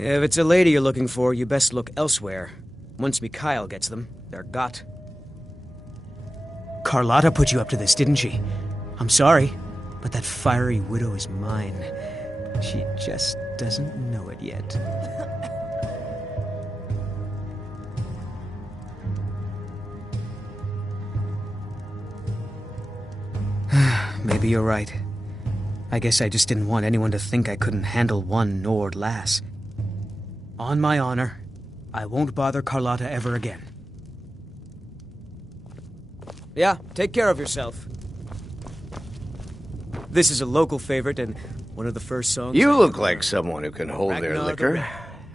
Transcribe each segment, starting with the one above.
If it's a lady you're looking for, you best look elsewhere. Once Mikhail gets them, they're got. Carlotta put you up to this, didn't she? I'm sorry, but that fiery widow is mine. She just doesn't know it yet. Maybe you're right. I guess I just didn't want anyone to think I couldn't handle one Nord lass. On my honor, I won't bother Carlotta ever again. Yeah, take care of yourself. This is a local favorite and one of the first songs... You look like someone who can hold their liquor.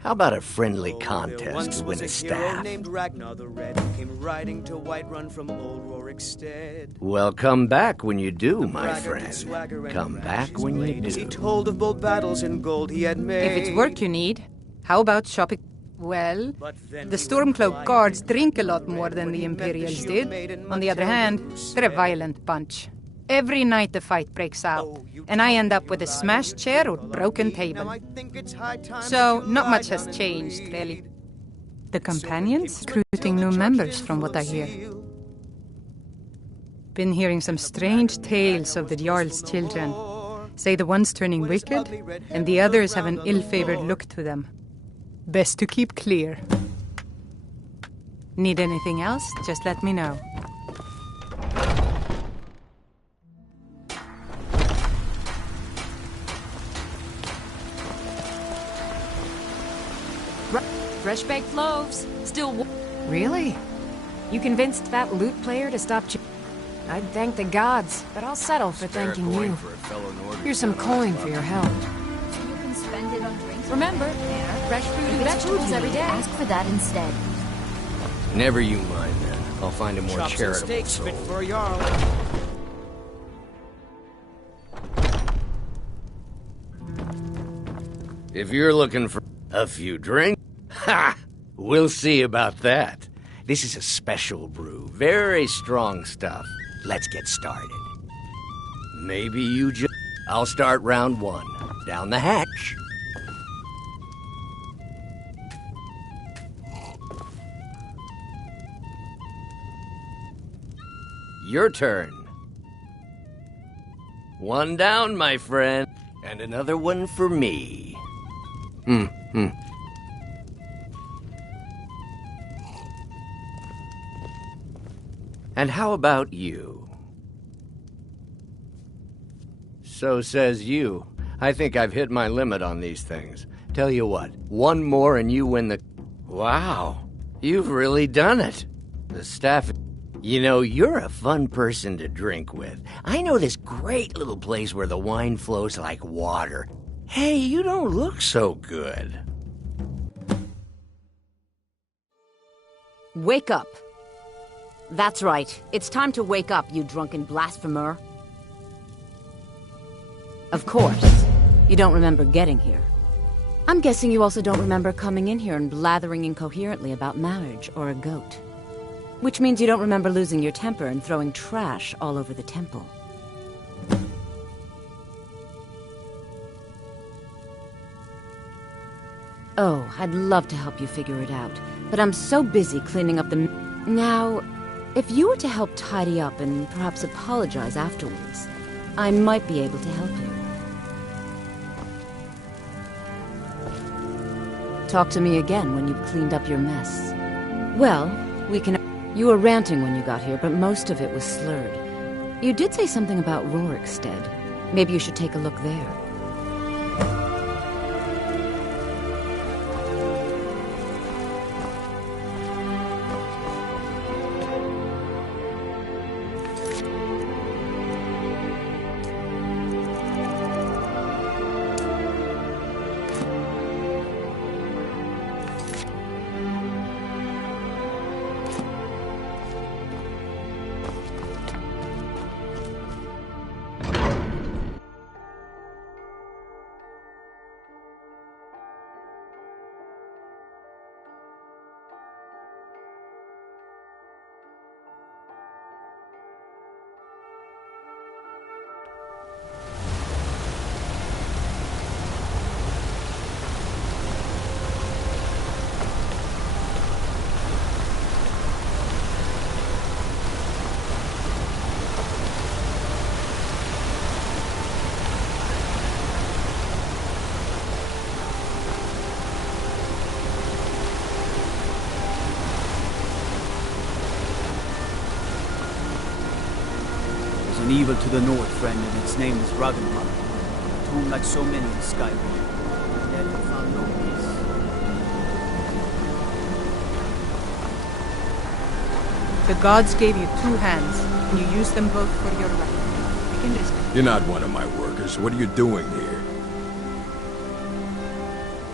How about a friendly contest to win a staff? Named Ragnar the Red came riding to Whiterun from Old Rorikstead. Well, come back when you do, my friend. Come back when you do. He told of bold battles and gold he had made. If it's work you need, how about shopping? Well, the Stormcloak guards drink a lot more than the Imperials did. On the other hand, they're a violent bunch. Every night the fight breaks out, and I end up with a smashed chair or broken table. So, not much has changed, really. The companions recruiting new members, from what I hear. Been hearing some strange tales of the Jarl's children. Say the one's turning wicked, and the others have an ill-favored look to them. Best to keep clear. Need anything else? Just let me know. Fresh baked loaves. Still. Really? You convinced that lute player to stop. I'd thank the gods, but I'll settle for thanking you. Here's some coin for your help. You can spend it on drinks. Remember, fresh fruit and vegetables every day. Ask for that instead. Never you mind then. I'll find a more Chops and charitable steaks soul. fit for a Jarl. If you're looking for a few drinks, ha! We'll see about that. This is a special brew. Very strong stuff. Let's get started. Maybe you just... I'll start round one. Down the hatch. Your turn. One down, my friend. And another one for me. And how about you? So says you. I think I've hit my limit on these things. Tell you what, one more and you win the... Wow, you've really done it. The staff... You know, you're a fun person to drink with. I know this great little place where the wine flows like water. Hey, you don't look so good. Wake up. That's right. It's time to wake up, you drunken blasphemer. Of course. You don't remember getting here. I'm guessing you also don't remember coming in here and blathering incoherently about marriage or a goat. Which means you don't remember losing your temper and throwing trash all over the temple. Oh, I'd love to help you figure it out, but I'm so busy cleaning up the... Now, if you were to help tidy up and perhaps apologize afterwards, I might be able to help you. Talk to me again when you've cleaned up your mess. Well, we can... You were ranting when you got here, but most of it was slurred. You did say something about Rorikstead. Maybe you should take a look there. an evil to the north, friend, and its name is Ragnarok. A tomb like so many in Skyrim. Dead and found no peace. The gods gave you two hands, and you used them both for your right. I can respect. You're not one of my workers. What are you doing here?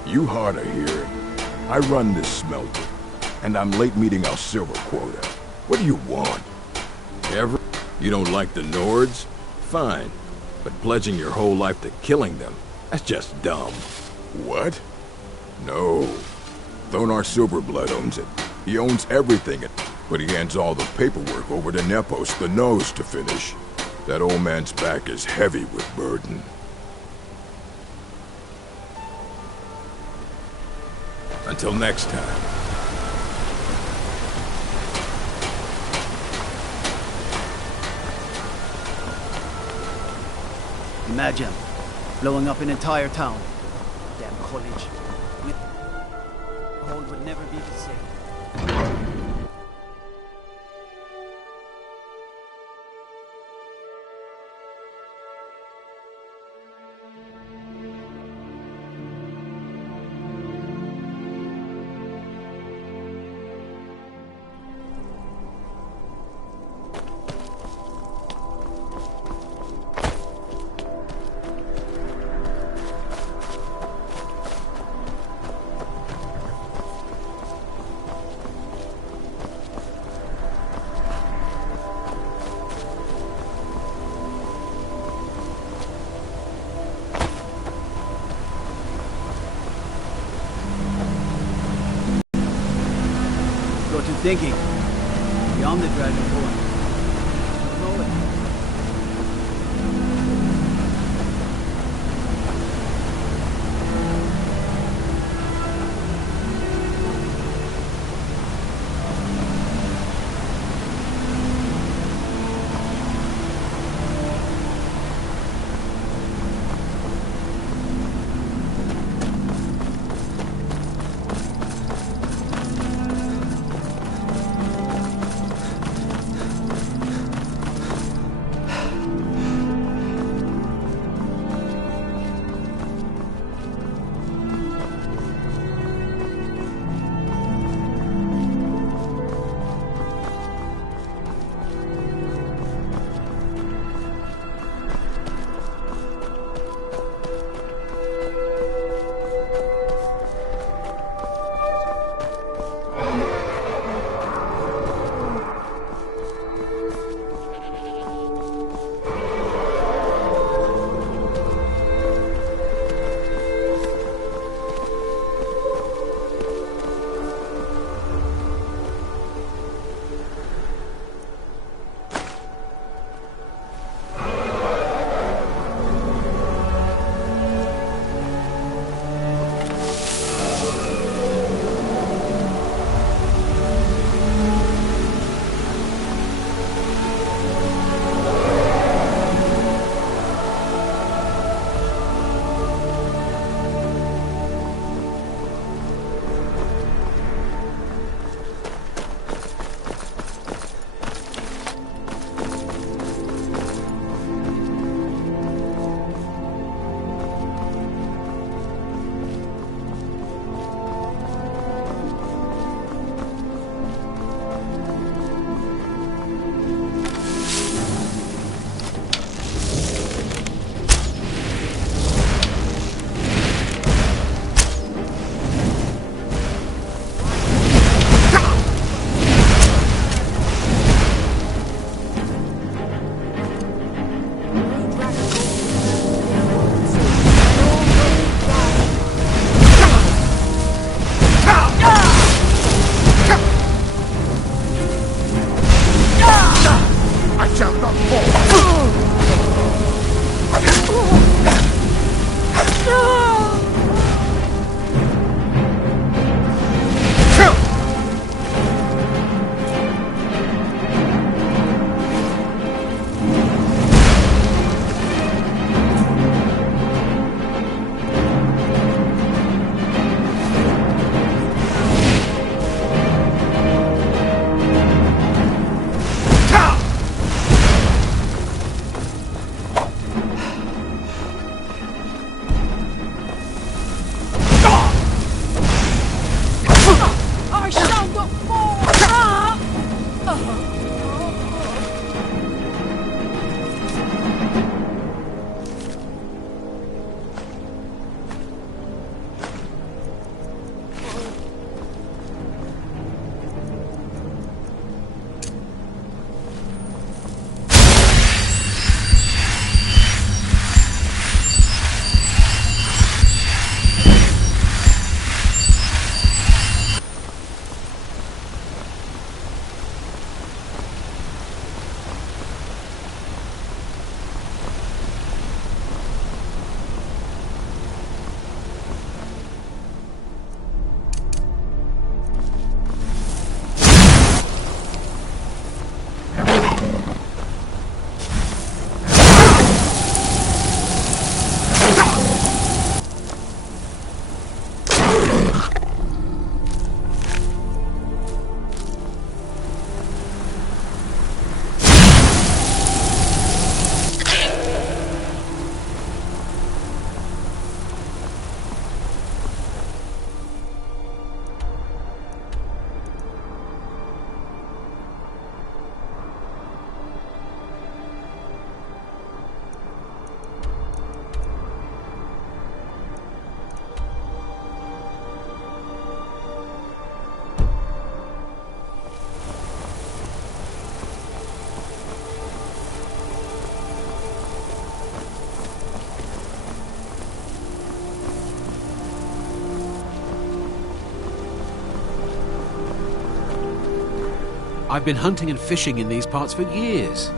You harder here. I run this smelter, and I'm late meeting our silver quota. What do you want? Ever? You don't like the Nords? Fine. But pledging your whole life to killing them, that's just dumb. What? No. Thonar Silverblood owns it. He owns everything, but he hands all the paperwork over to Nepos, the nose, to finish. That old man's back is heavy with burden. Until next time. Imagine blowing up an entire town. Damn college. The whole would never be the same. What you thinking? Beyond the Dragonborn. Don't know it. I've been hunting and fishing in these parts for years.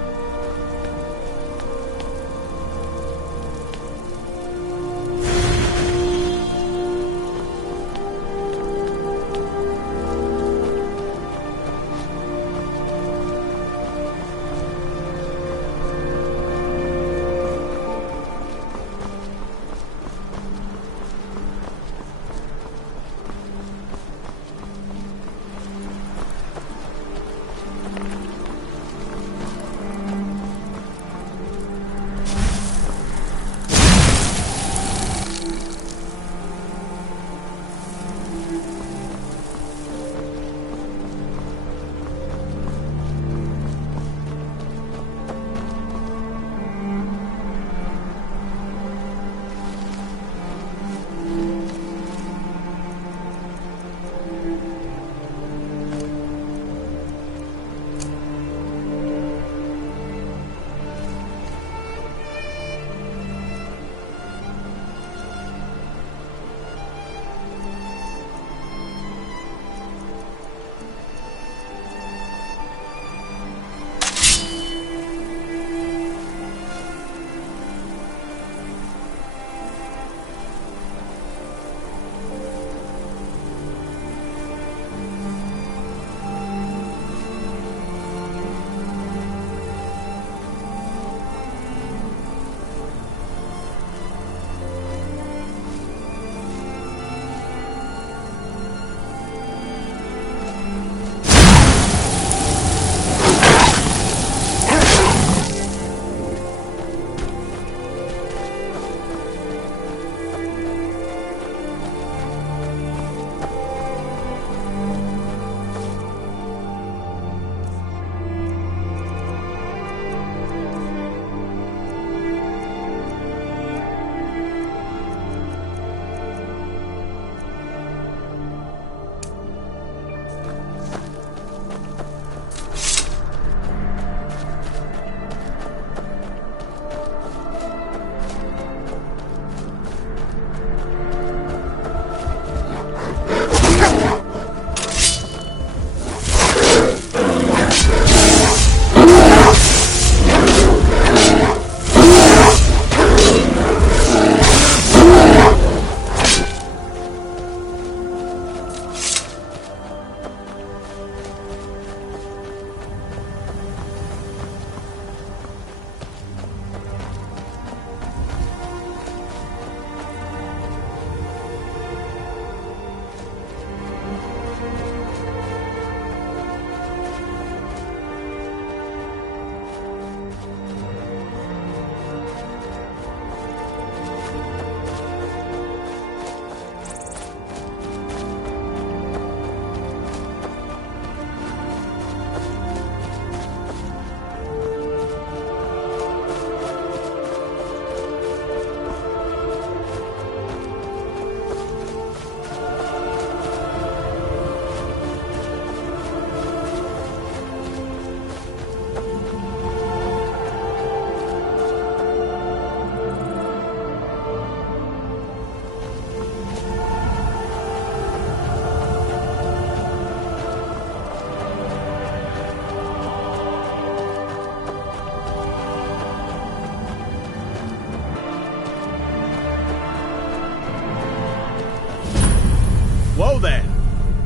Whoa there!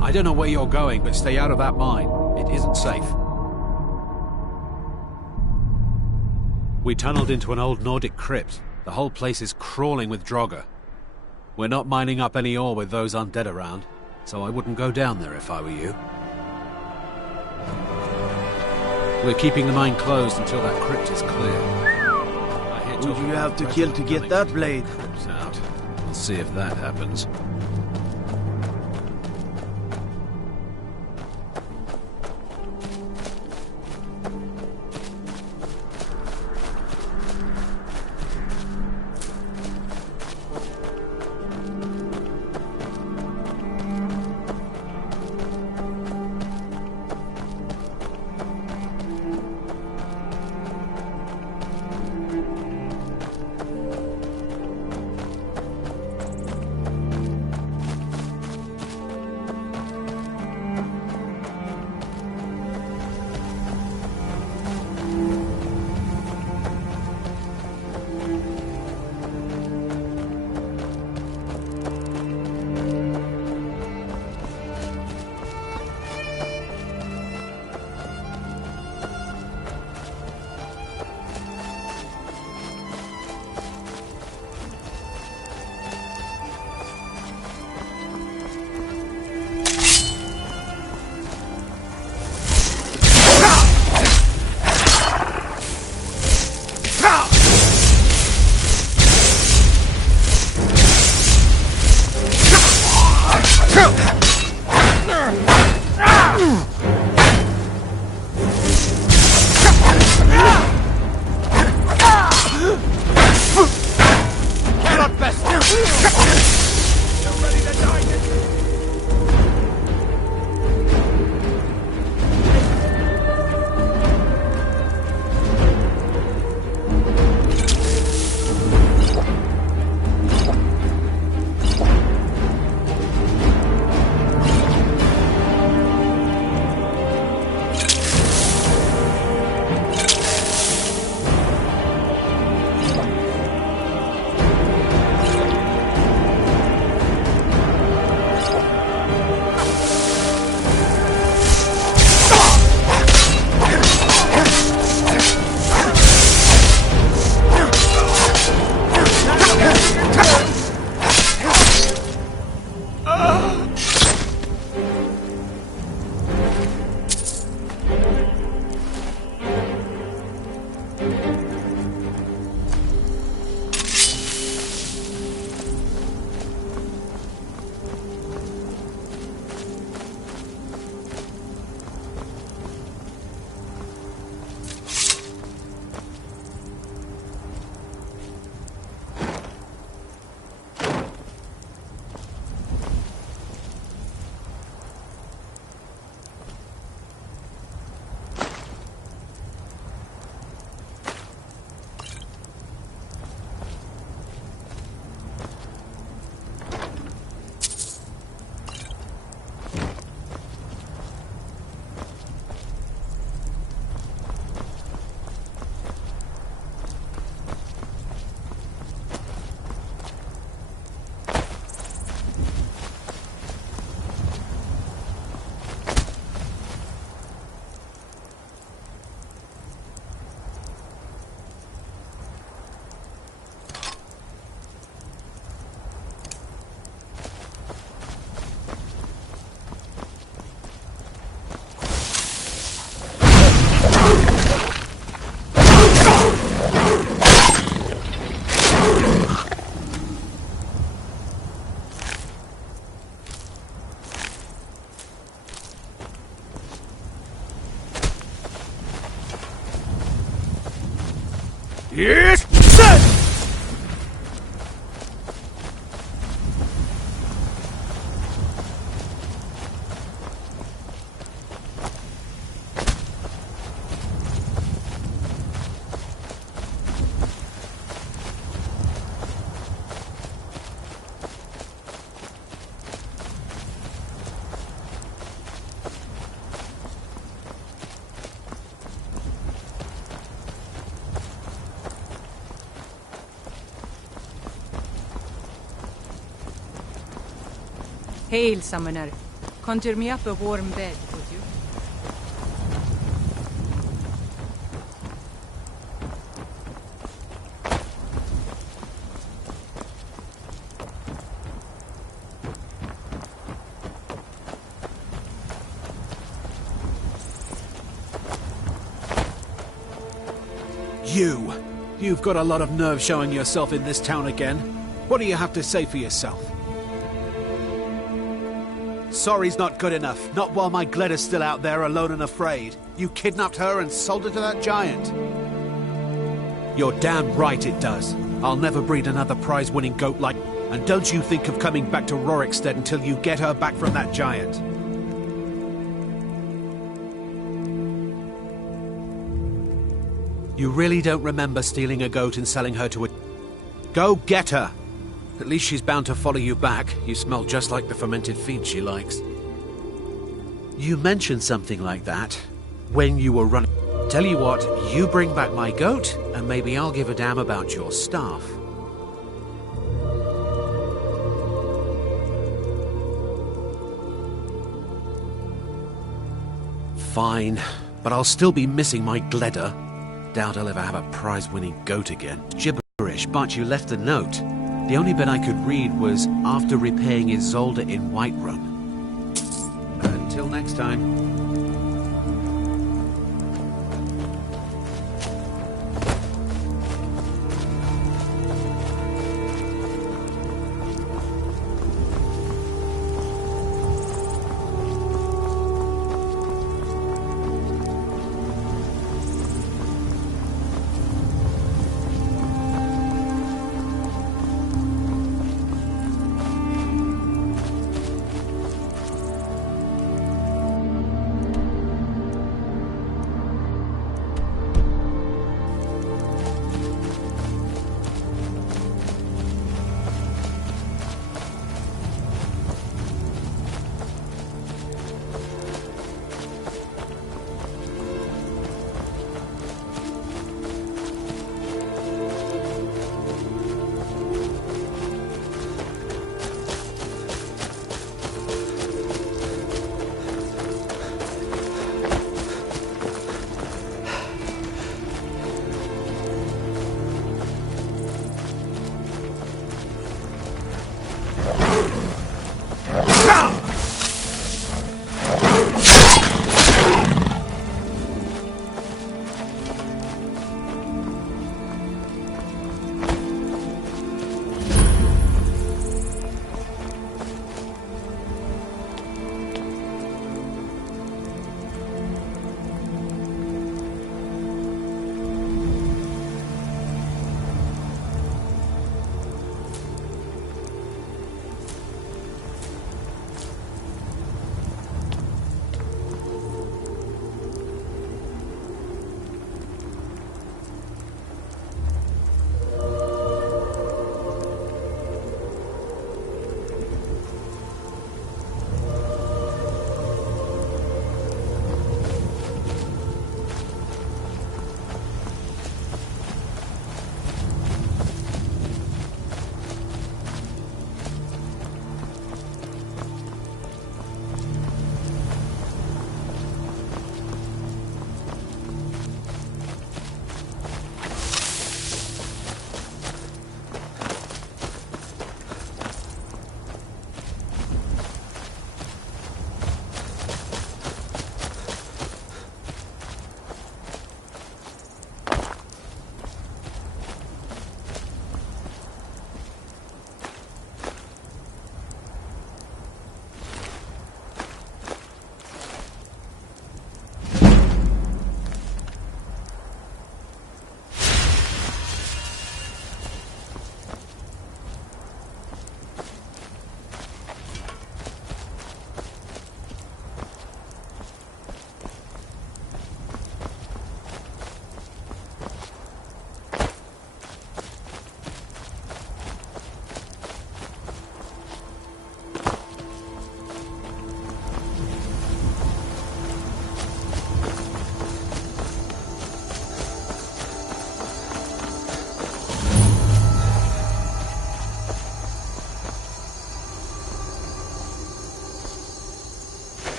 I don't know where you're going, but stay out of that mine. It isn't safe. We tunneled into an old Nordic crypt. The whole place is crawling with Draugr. We're not mining up any ore with those undead around, so I wouldn't go down there if I were you. We're keeping the mine closed until that crypt is clear. Who do you have to kill to get that blade? Crypt's out. We'll see if that happens. Yes! Hail, summoner. Conjure me up a warm bed, would you? You've got a lot of nerve showing yourself in this town again. What do you have to say for yourself? Sorry's not good enough. Not while my Gleda's still out there alone and afraid. You kidnapped her and sold her to that giant. You're damn right it does. I'll never breed another prize-winning goat like... And don't you think of coming back to Rorikstead until you get her back from that giant. You really don't remember stealing a goat and selling her to a... Go get her! At least she's bound to follow you back. You smell just like the fermented feed she likes. You mentioned something like that when you were running. Tell you what, you bring back my goat, and maybe I'll give a damn about your staff. Fine, but I'll still be missing my Gleda. Doubt I'll ever have a prize-winning goat again. Gibberish, but you left a note. The only bit I could read was after repaying Isolde in Whiterun. Until next time.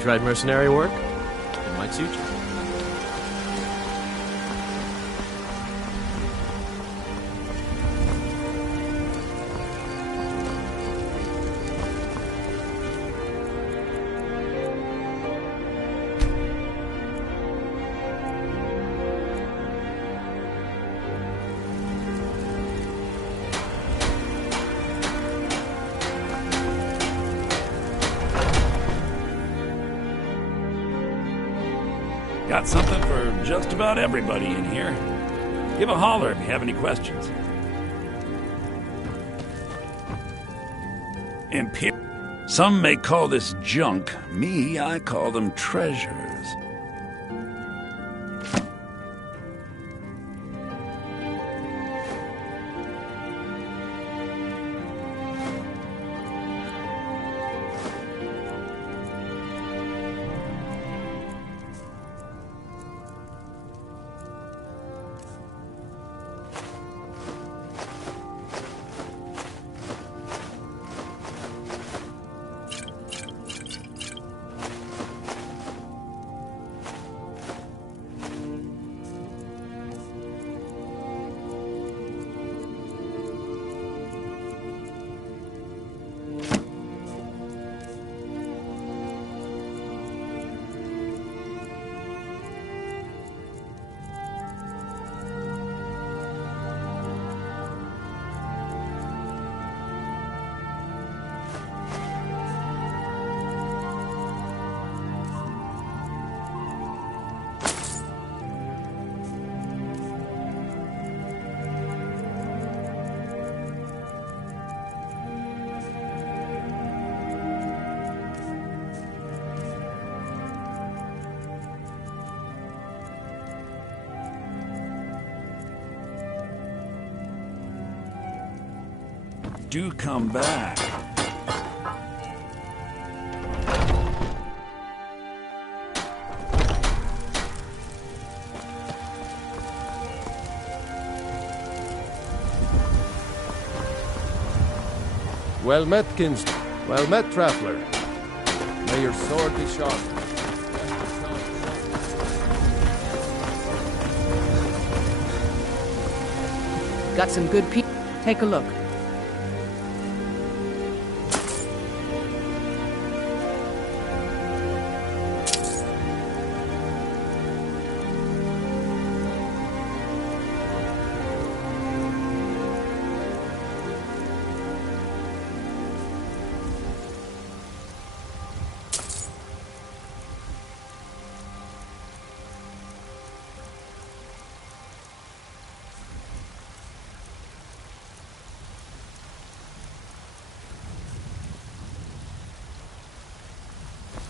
you tried mercenary work? It might suit you. Got something for just about everybody in here. Give a holler if you have any questions. Some may call this junk. Me, I call them treasures. Do come back. Well met, kinsman. Well met, traveler. May your sword be sharp. Got some good people. Take a look.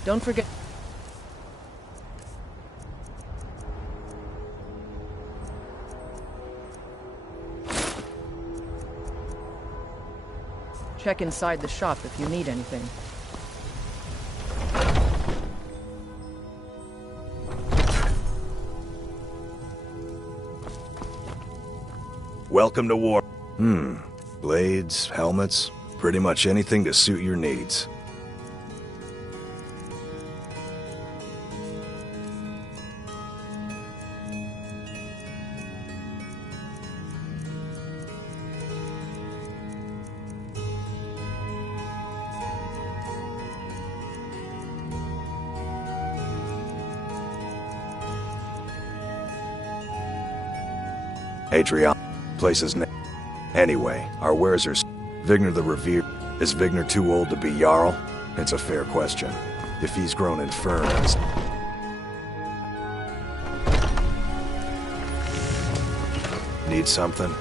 Don't forget. Check inside the shop if you need anything. Welcome to war. Blades, helmets, pretty much anything to suit your needs. Adrian, place's name. Anyway, our wares are... Vigner the Revered. Is Vigner too old to be Jarl? It's a fair question. If he's grown infirm and... Need something?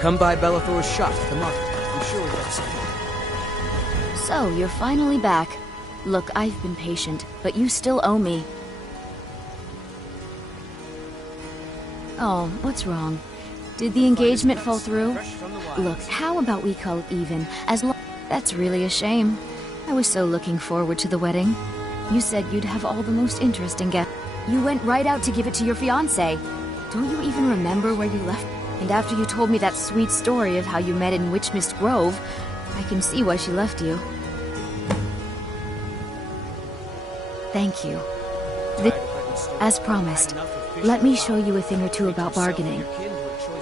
Come by Bellathor's shop at the market. I'm sure we've got something. So, you're finally back. Look, I've been patient, but you still owe me. Oh, what's wrong? Did the engagement fall through? Look, how about we call it even? That's really a shame. I was so looking forward to the wedding. You said you'd have all the most interesting guests. You went right out to give it to your fiancé. Don't you even remember where you left? And after you told me that sweet story of how you met in Witchmist Grove, I can see why she left you. Thank you. As promised, let me show you a thing or two about bargaining.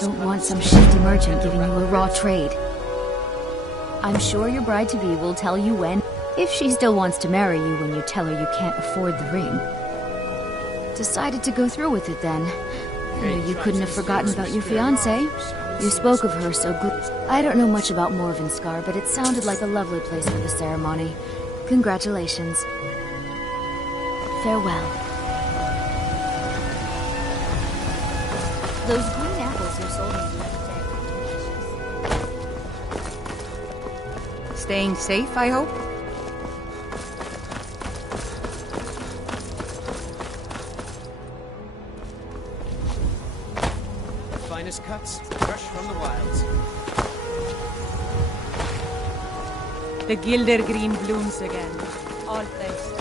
Don't want some shifty merchant giving you a raw trade. I'm sure your bride-to-be will tell you when, if she still wants to marry you when you tell her you can't afford the ring. Decided to go through with it then. You couldn't have forgotten about your fiancée. You spoke of her so good. I don't know much about Morvenskar, but it sounded like a lovely place for the ceremony. Congratulations. Farewell. Those green apples you sold me the other day. Staying safe, I hope? Finest cuts, fresh from the wilds. The Gilder Green blooms again. All thanks.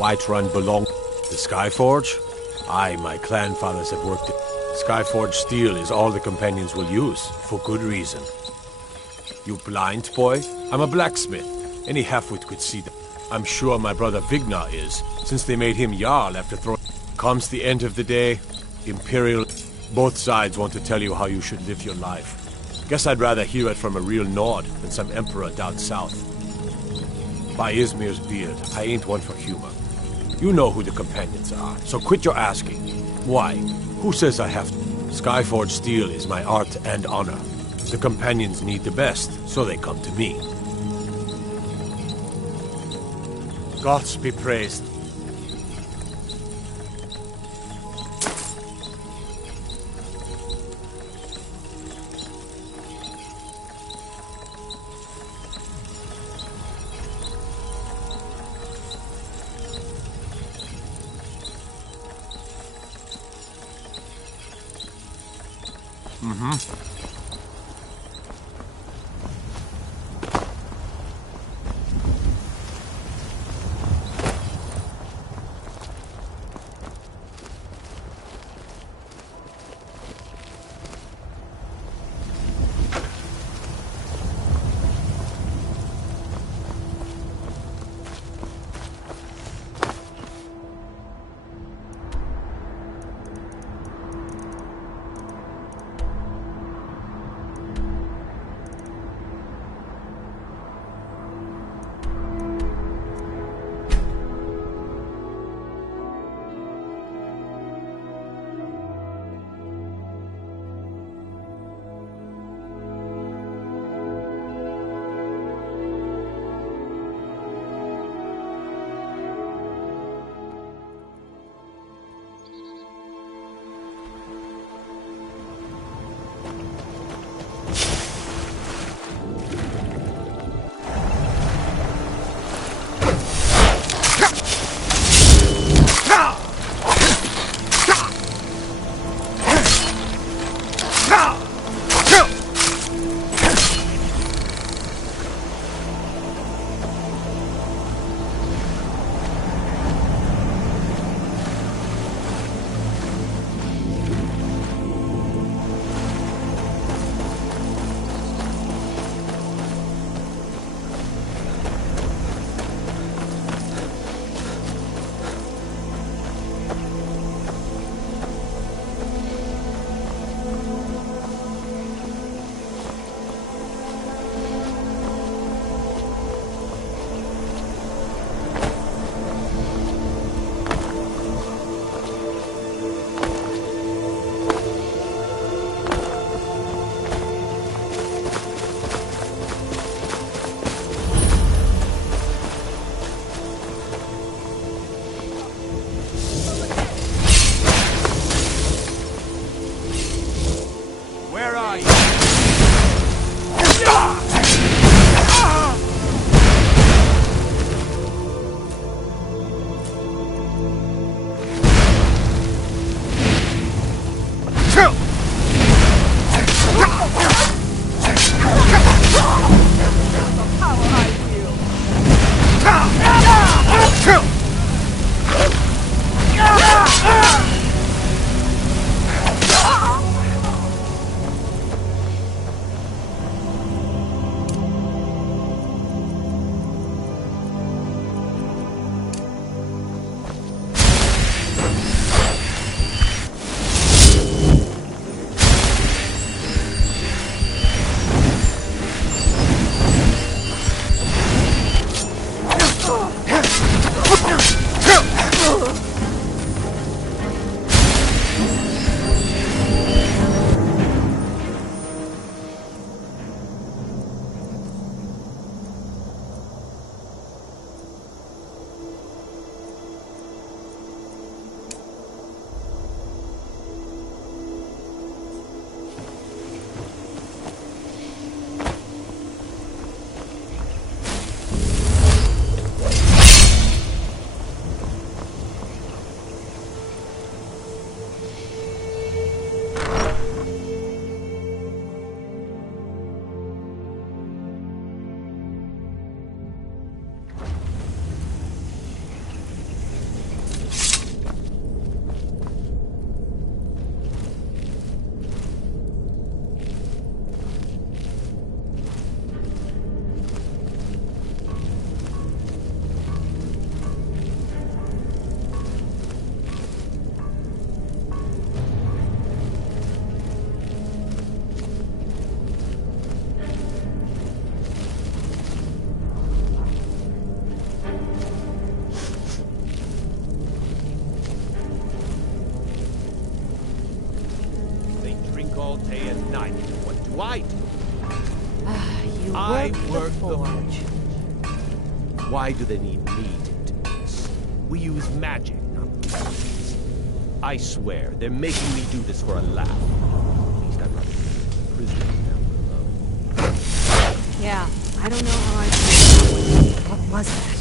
Whiterun belong to Skyforge? Aye, my clan fathers have worked it. Skyforge steel is all the companions will use, for good reason. You blind, boy? I'm a blacksmith. Any halfwit could see that. I'm sure my brother Vignar is, since they made him Jarl after throwing... Comes the end of the day, Imperial... Both sides want to tell you how you should live your life. Guess I'd rather hear it from a real Nord than some emperor down south. By Izmir's beard, I ain't one for humor. You know who the companions are, so quit your asking. Why? Who says I have to? Skyforge steel is my art and honor. The companions need the best, so they come to me. Gods be praised. day and night. What do I do? You I work the work forge. Why do they need me to do this? We use magic, not weapons. I swear, they're making me do this for a laugh. At least I'm not a prisoner down below. Yeah, I don't know how I... What was that?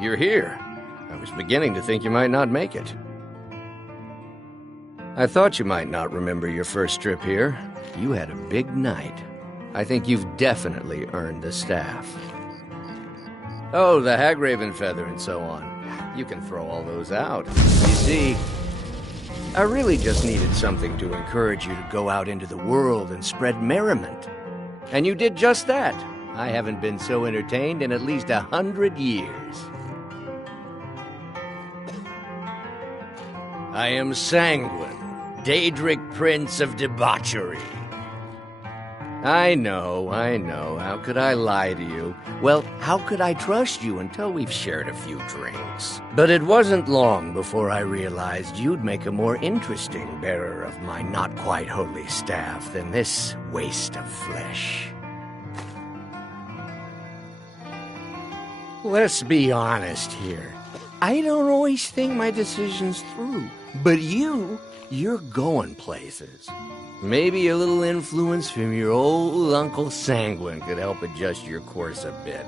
you're here. I was beginning to think you might not make it. I thought you might not remember your first trip here. You had a big night. I think you've definitely earned the staff. Oh, the Hagraven feather and so on. You can throw all those out. You see, I really just needed something to encourage you to go out into the world and spread merriment. And you did just that. I haven't been so entertained in at least 100 years. I am Sanguine, Daedric Prince of Debauchery. I know. How could I lie to you? Well, how could I trust you until we've shared a few drinks? But it wasn't long before I realized you'd make a more interesting bearer of my not-quite-holy staff than this waste of flesh. Let's be honest here. I don't always think my decisions through. But you're going places. Maybe a little influence from your old Uncle Sanguine could help adjust your course a bit.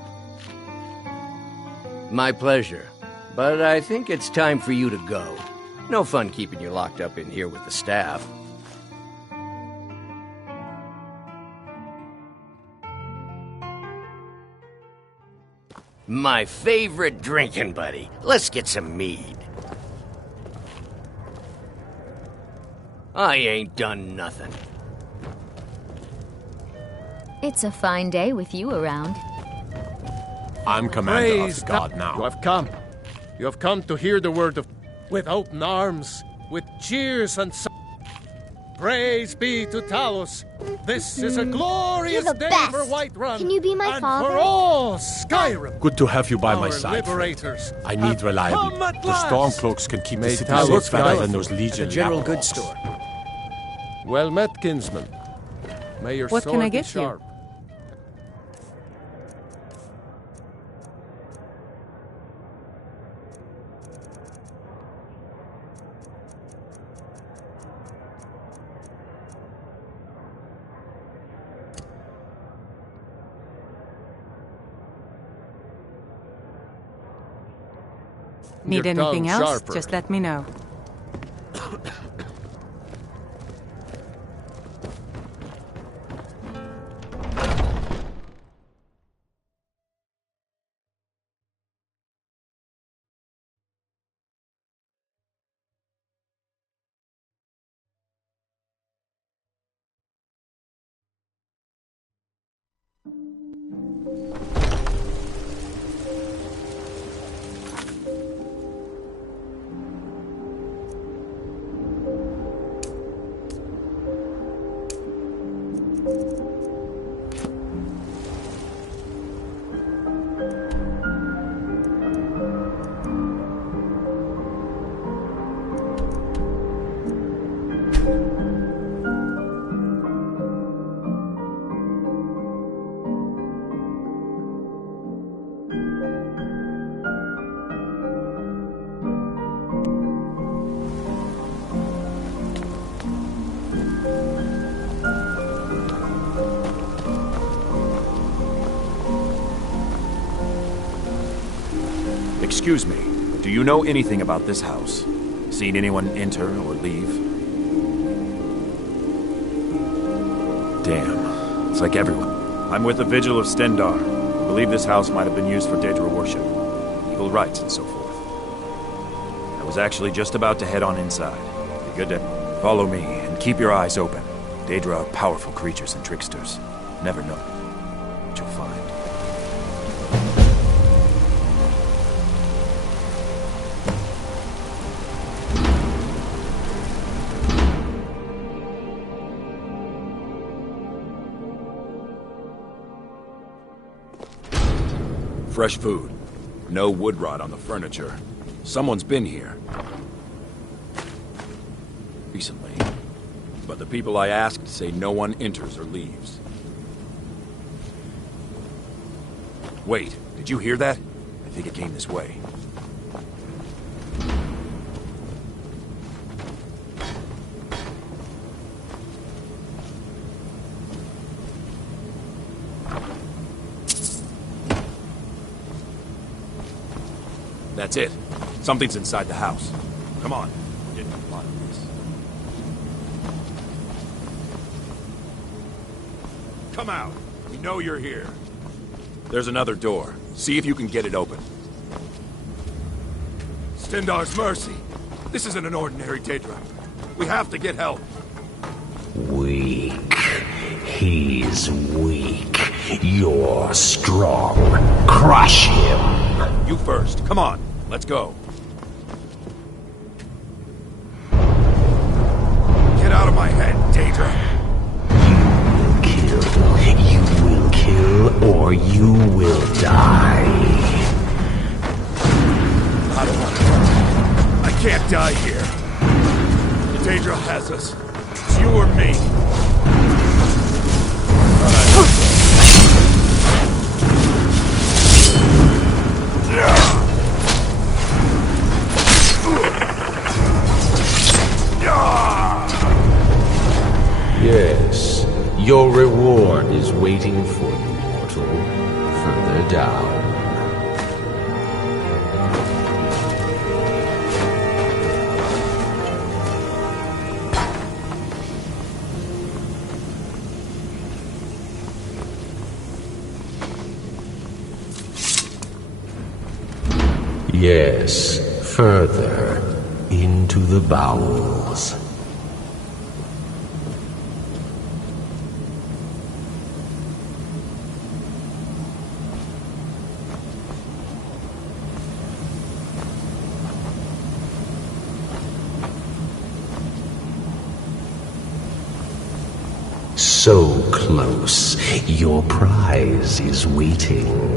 My pleasure. But I think it's time for you to go. No fun keeping you locked up in here with the staff. My favorite drinking buddy. Let's get some mead. I ain't done nothing. It's a fine day with you around. I'm commander of the god now. You have come. You have come to hear the word of... with open arms, with cheers and... Praise be to Talos. This is a glorious day for Whiterun. Can you be my and father? For all Skyrim. Good to have you by my Our side, friend. liberators I need reliability. The Stormcloaks can keep the city safe better than those Legion General Outlaws. Goods Store. Well met, kinsman. May your What sword can I be get you? sharp. Need Your anything tongue else? sharper. Just let me know. Excuse me, do you know anything about this house? Seen anyone enter or leave? Damn, it's like everyone. I'm with the Vigil of Stendar. I believe this house might have been used for Daedra worship, evil rites and so forth. I was actually just about to head on inside. Be good to follow me and keep your eyes open. Daedra are powerful creatures and tricksters. Never know what you'll find. Fresh food. No wood rot on the furniture. Someone's been here. Recently. But the people I asked say no one enters or leaves. Wait, did you hear that? I think it came this way. That's it. Something's inside the house. Come on. Get to the bottom of this. Come out. We know you're here. There's another door. See if you can get it open. Stendar's mercy. This isn't an ordinary Daedra. We have to get help. Weak. He's weak. You're strong. Crush him. You first. Come on. Let's go. Get out of my head, Daedra. You will kill, or you will die. I don't want to die. I can't die here. The Daedra has us. It's you or me. Yes, your reward is waiting for you, mortal. Further down. Yes, further into the bowels. So close, your prize is waiting.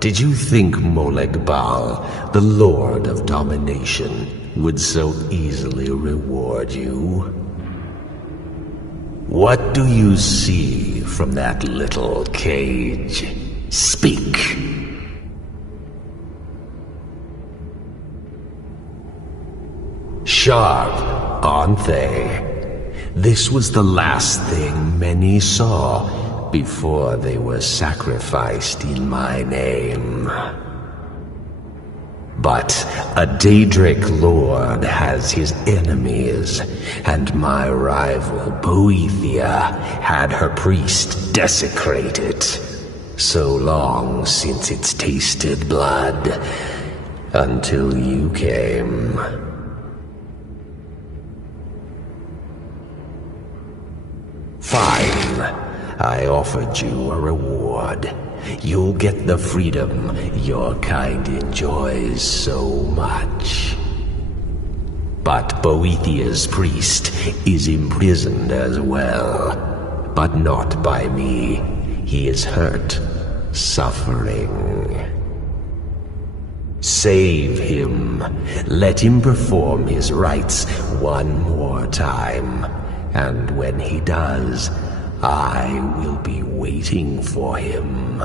Did you think Moleg Bal, the Lord of Domination, would so easily reward you? What do you see from that little cage? Speak! Sharp, aren't they? This was the last thing many saw before they were sacrificed in my name. But a Daedric lord has his enemies, and my rival Boethia had her priest desecrated. So long since it's tasted blood, until you came. Fine. I offered you a reward. You'll get the freedom your kind enjoys so much. But Boethia's priest is imprisoned as well. But not by me. He is hurt, suffering. Save him. Let him perform his rites one more time. And when he does, I will be waiting for him.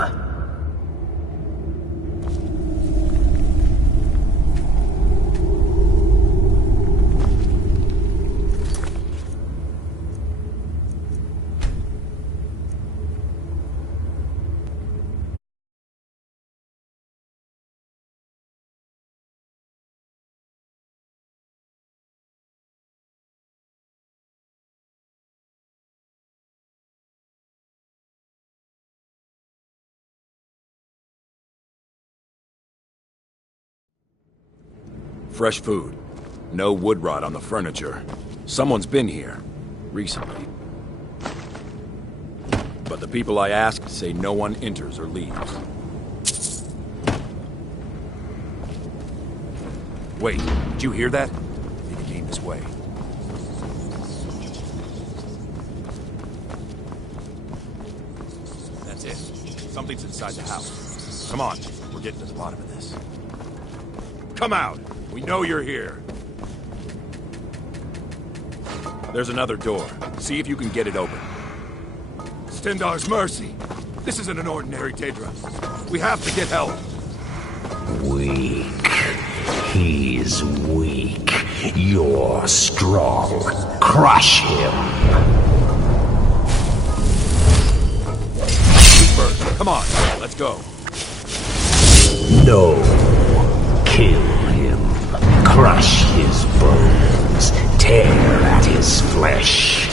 Fresh food. No wood rot on the furniture. Someone's been here. Recently. But the people I asked say no one enters or leaves. Wait, did you hear that? They came this way. That's it. Something's inside the house. Come on, we're getting to the bottom of this. Come out! We know you're here. There's another door. See if you can get it open. Stendar's mercy. This isn't an ordinary Daedra. We have to get help. Weak. He's weak. You're strong. Crush him. You first. Come on, let's go. No. Kill him. Crush his bones. Tear at his flesh.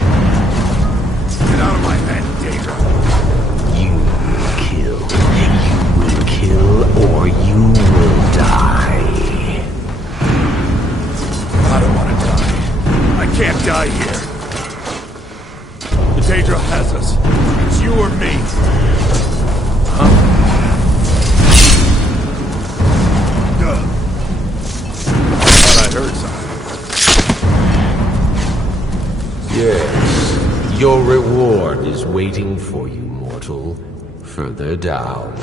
Get out of my head, Daedra. You will kill, or you will die. I don't want to die. I can't die here. The Daedra has us. It's you or me. Huh? Thought I heard something. Yes. Your reward is waiting for you, mortal. Further down.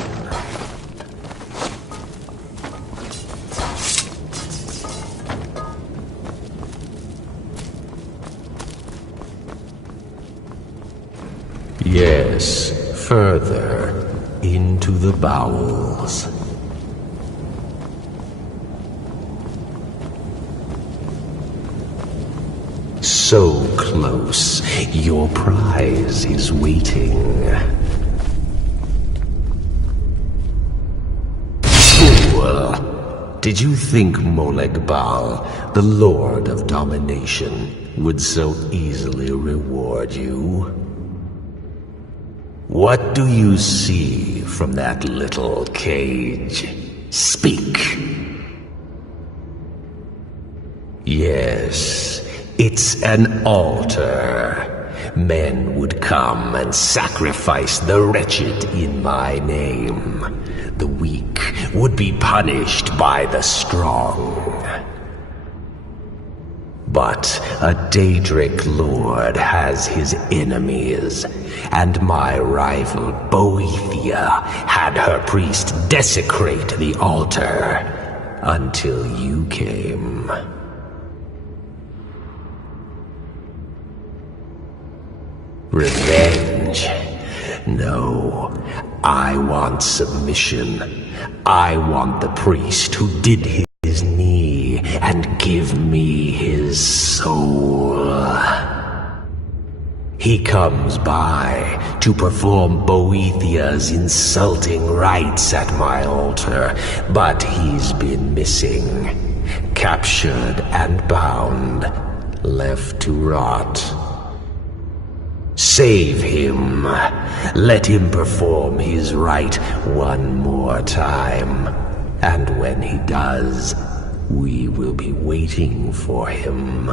Yes, further into the bowels. So close, your prize is waiting. Fool! Did you think Moleg Bal, the Lord of Domination, would so easily reward you? What do you see from that little cage? Speak! Yes, it's an altar. Men would come and sacrifice the wretched in my name. The weak would be punished by the strong. But a Daedric lord has his enemies, and my rival Boethia had her priest desecrate the altar until you came. Revenge? No, I want submission. I want the priest who did his knee and give me his soul. He comes by to perform Boethia's insulting rites at my altar, but he's been missing, captured and bound, left to rot. Save him. Let him perform his rite one more time. And when he does, we will be waiting for him.